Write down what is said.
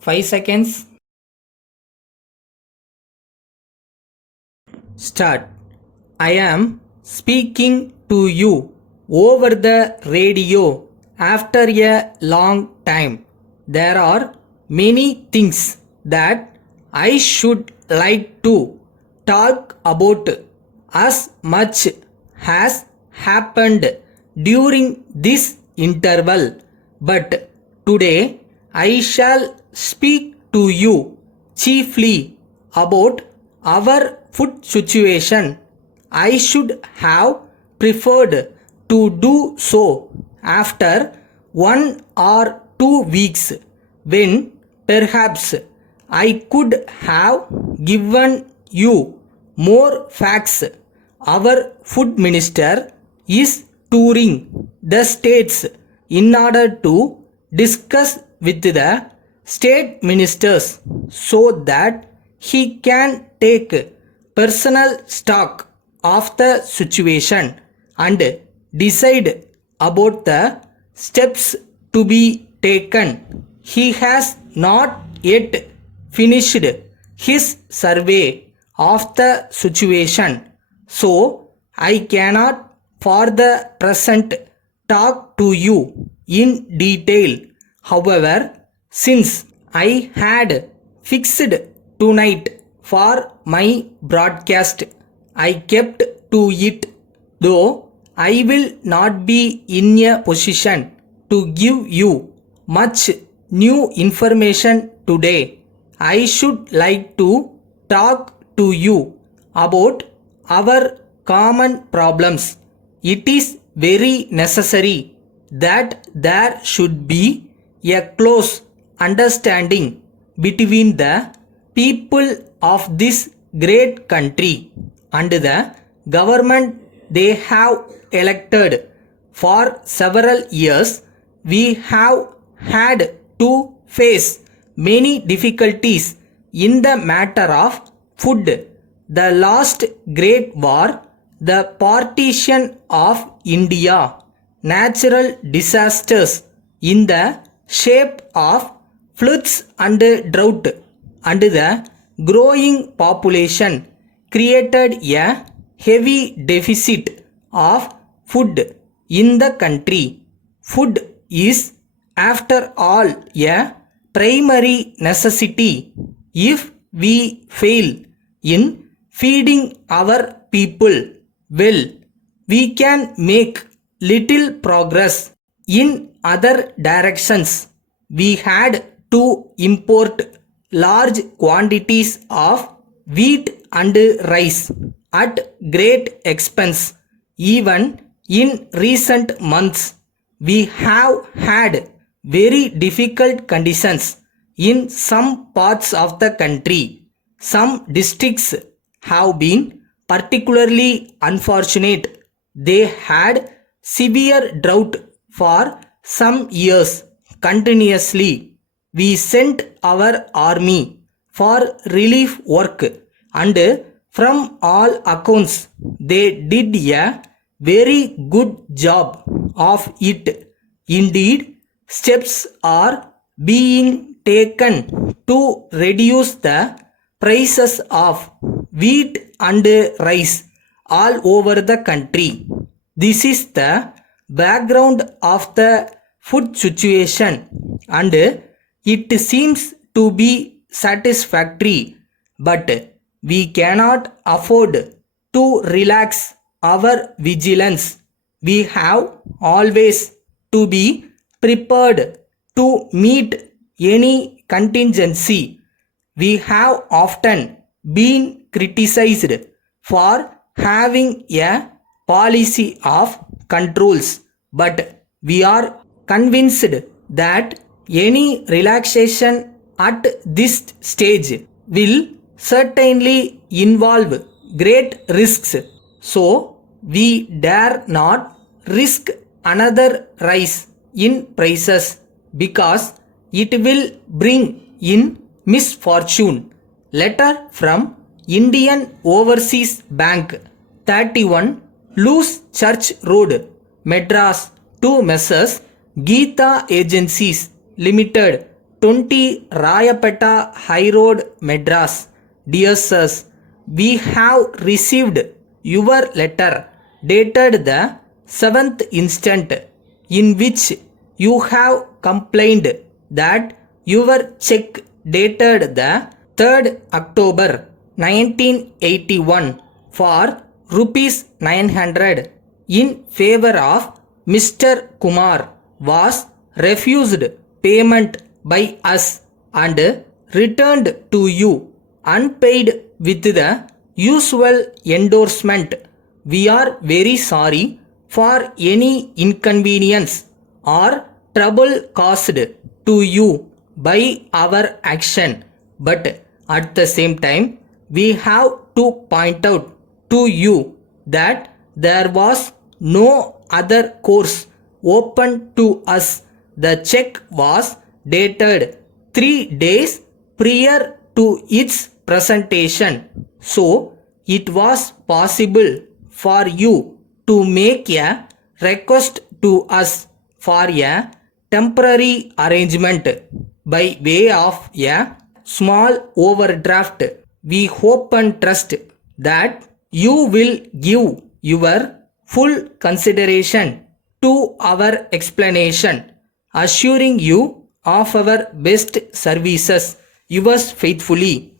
5 seconds. Start. I am speaking to you over the radio after a long time. There are many things that I should like to talk about. As much has happened during this interval, but today I shall speak to you chiefly about our food situation. I should have preferred to do so after 1 or 2 weeks, when perhaps I could have given you more facts. Our food minister is touring the states in order to discuss with the state ministers so that he can take personal stock of the situation and decide about the steps to be taken. He has not yet finished his survey of the situation, so I cannot for the present talk to you in detail. However, since I had fixed tonight for my broadcast, I kept to it. Though I will not be in a position to give you much new information today, I should like to talk to you about our common problems. It is very necessary that there should be a close understanding between the people of this great country and the government they have elected. For several years, we have had to face many difficulties in the matter of food. The last great war, the partition of India, natural disasters in the shape of floods and drought, and the growing population created a heavy deficit of food in the country. Food is, after all, a primary necessity. If we fail in feeding our people well, we can make little progress in other directions. We had to import large quantities of wheat and rice at great expense. Even in recent months, we have had very difficult conditions in some parts of the country. Some districts have been particularly unfortunate. They had severe drought for some years continuously. We sent our army for relief work, and from all accounts they did a very good job of it. Indeed, steps are being taken to reduce the prices of wheat and rice all over the country. This is the background of the food situation, and it seems to be satisfactory, but we cannot afford to relax our vigilance. We have always to be prepared to meet any contingency. We have often been criticized for having a policy of controls, but we are convinced that any relaxation at this stage will certainly involve great risks. So we dare not risk another rise in prices, because it will bring in misfortune. Letter from Indian Overseas Bank, 31 Loose Church Road, Madras, to Messrs. Geeta Agencies Limited, 20 Rayapeta High Road, Madras. Dear sirs, we have received your letter dated the 7th instant, in which you have complained that your check dated the 3rd October 1981 for rupees 900 in favor of Mr. Kumar was refused payment by us and returned to you unpaid with the usual endorsement. We are very sorry for any inconvenience or trouble caused to you by our action, but at the same time we have to point out to you that there was no other course open to us. The check was dated 3 days prior to its presentation, so it was possible for you to make a request to us for a temporary arrangement by way of a small overdraft. We hope and trust that you will give your full consideration to our explanation, assuring you of our best services. Yours faithfully,